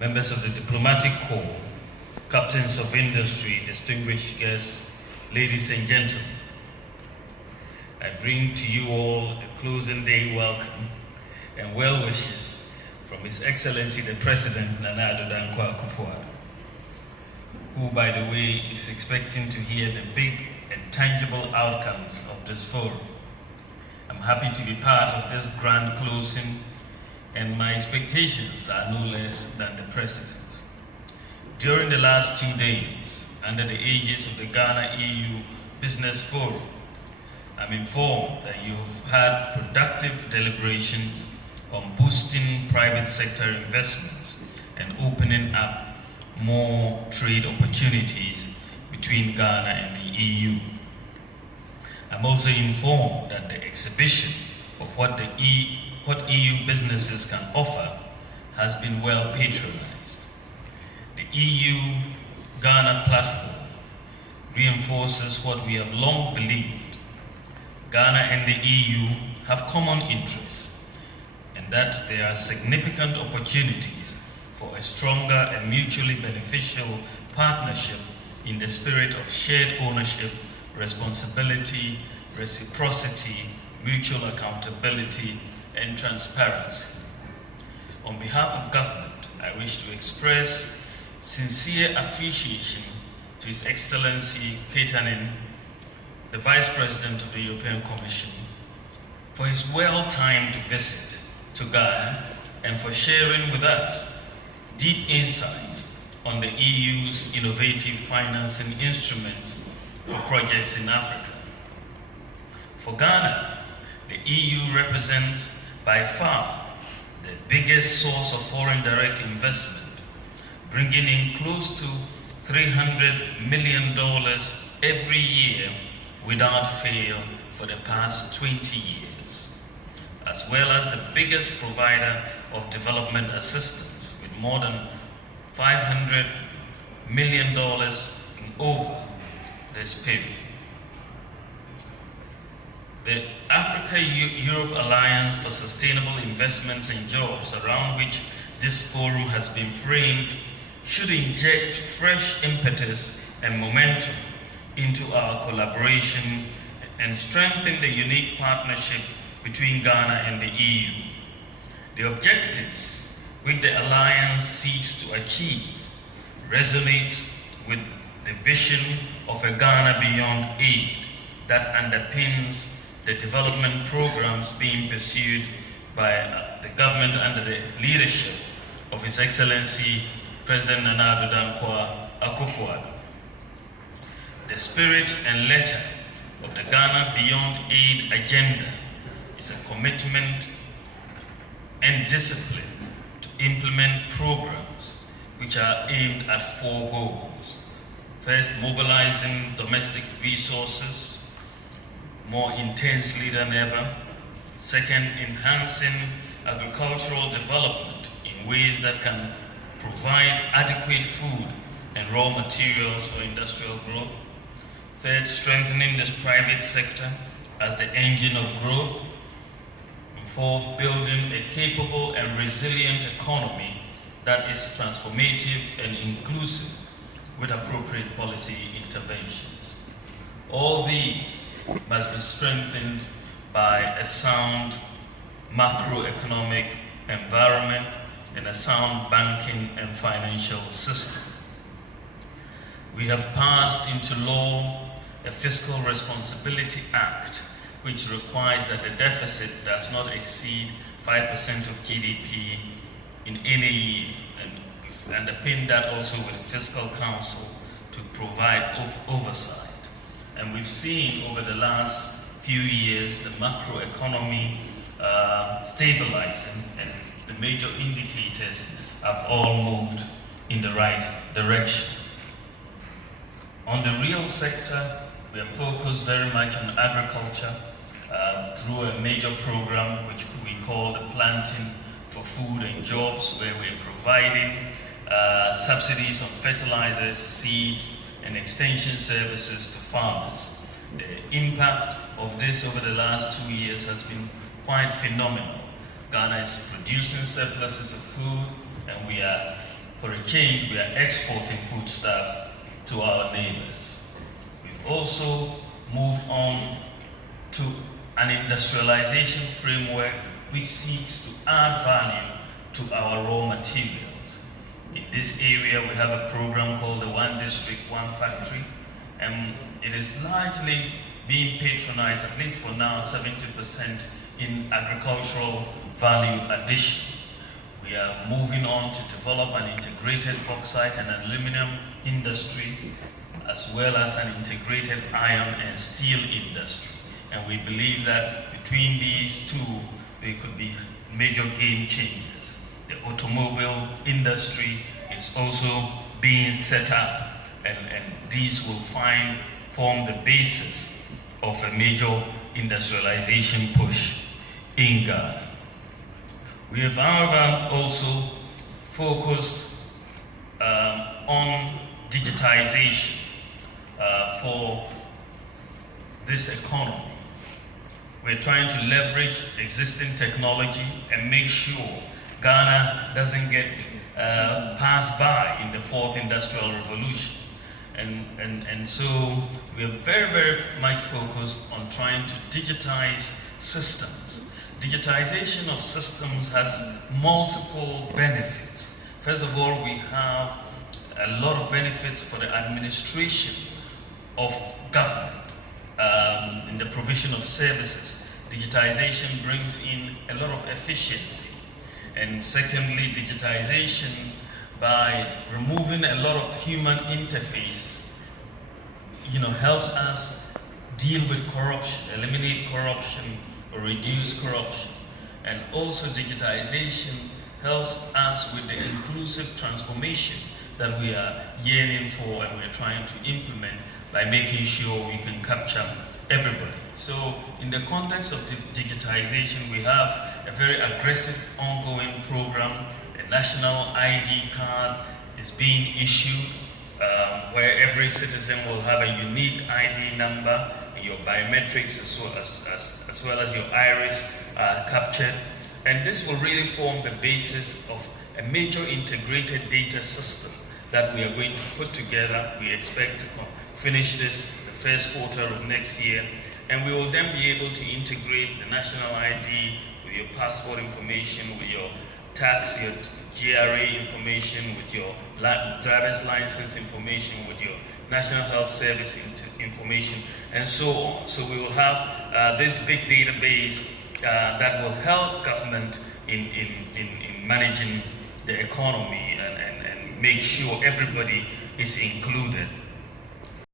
members of the diplomatic corps, captains of industry, distinguished guests, ladies and gentlemen, I bring to you all a closing day welcome and well wishes from His Excellency the President Nana Addo Dankwa Akufo-Addo, who, by the way, is expecting to hear the big and tangible outcomes of this forum. I'm happy to be part of this grand closing, and my expectations are no less than the President's. During the last 2 days, under the aegis of the Ghana-EU Business Forum, I'm informed that you've had productive deliberations on boosting private sector investments and opening up more trade opportunities between Ghana and the EU. I'm also informed that the exhibition of what EU businesses can offer has been well patronized. The EU-Ghana platform reinforces what we have long believed. Ghana and the EU have common interests, and that there are significant opportunities for a stronger and mutually beneficial partnership in the spirit of shared ownership, responsibility, reciprocity, mutual accountability, and transparency. On behalf of government, I wish to express sincere appreciation to His Excellency Keitanen, the Vice President of the European Commission, for his well-timed visit to Ghana and for sharing with us deep insights on the EU's innovative financing instruments for projects in Africa. For Ghana, the EU represents by far the biggest source of foreign direct investment, bringing in close to $300 million every year without fail for the past 20 years, as well as the biggest provider of development assistance with more than $500 million in over this period. The Africa-Europe Alliance for Sustainable Investments and Jobs, around which this forum has been framed, should inject fresh impetus and momentum into our collaboration and strengthen the unique partnership between Ghana and the EU. The objectives which the Alliance seeks to achieve resonates with the vision of a Ghana beyond aid that underpins the development programs being pursued by the government under the leadership of His Excellency President Nana Addo Dankwa Akufo-Addo. The spirit and letter of the Ghana Beyond Aid agenda is a commitment and discipline to implement programs which are aimed at 4 goals. First, mobilizing domestic resources more intensely than ever. Second, enhancing agricultural development in ways that can provide adequate food and raw materials for industrial growth. Third, strengthening this private sector as the engine of growth. And fourth, building a capable and resilient economy that is transformative and inclusive with appropriate policy interventions. All these must be strengthened by a sound macroeconomic environment and a sound banking and financial system. We have passed into law a Fiscal Responsibility Act, which requires that the deficit does not exceed 5% of GDP in any year, and we've underpinned that also with the Fiscal Council to provide oversight. And we've seen over the last few years the macroeconomy stabilizing, and the major indicators have all moved in the right direction. On the real sector, we are focused very much on agriculture through a major program which we call the Planting for Food and Jobs, where we're providing subsidies on fertilizers, seeds, and extension services to farmers. The impact of this over the last 2 years has been quite phenomenal. Ghana is producing surpluses of food, and we are For a change, we are exporting foodstuff to our neighbors. We've also moved on to an industrialization framework which seeks to add value to our raw materials. In this area, we have a program called the One District, One Factory, and it is largely being patronized, at least for now, 70% in agricultural value addition. We are moving on to develop an integrated bauxite and aluminum industry, as well as an integrated iron and steel industry. And we believe that between these two, there could be major game changers. The automobile industry is also being set up, and these will form the basis of a major industrialization push in Ghana. We have, however, also focused on digitization for this economy. We're trying to leverage existing technology and make sure Ghana doesn't get passed by in the fourth industrial revolution. And so we're very, very much focused on trying to digitize systems. Digitization of systems has multiple benefits. First of all, we have a lot of benefits for the administration of government in the provision of services. Digitization brings in a lot of efficiency. And secondly, digitization, by removing a lot of human interface, helps us deal with corruption, eliminate corruption, or reduce corruption. And also digitization helps us with the inclusive transformation that we are yearning for and we're trying to implement by making sure we can capture everybody. So in the context of digitization, we have a very aggressive ongoing program. A national ID card is being issued where every citizen will have a unique ID number, and your biometrics as well as your iris are captured. And this will really form the basis of a major integrated data system that we are going to put together. We expect to finish this the first quarter of next year, and we will then be able to integrate the national ID with your passport information, with your tax, your GRA information, with your driver's license information, with your National Health Service information, and so on. So we will have this big database that will help government in managing the economy and make sure everybody is included.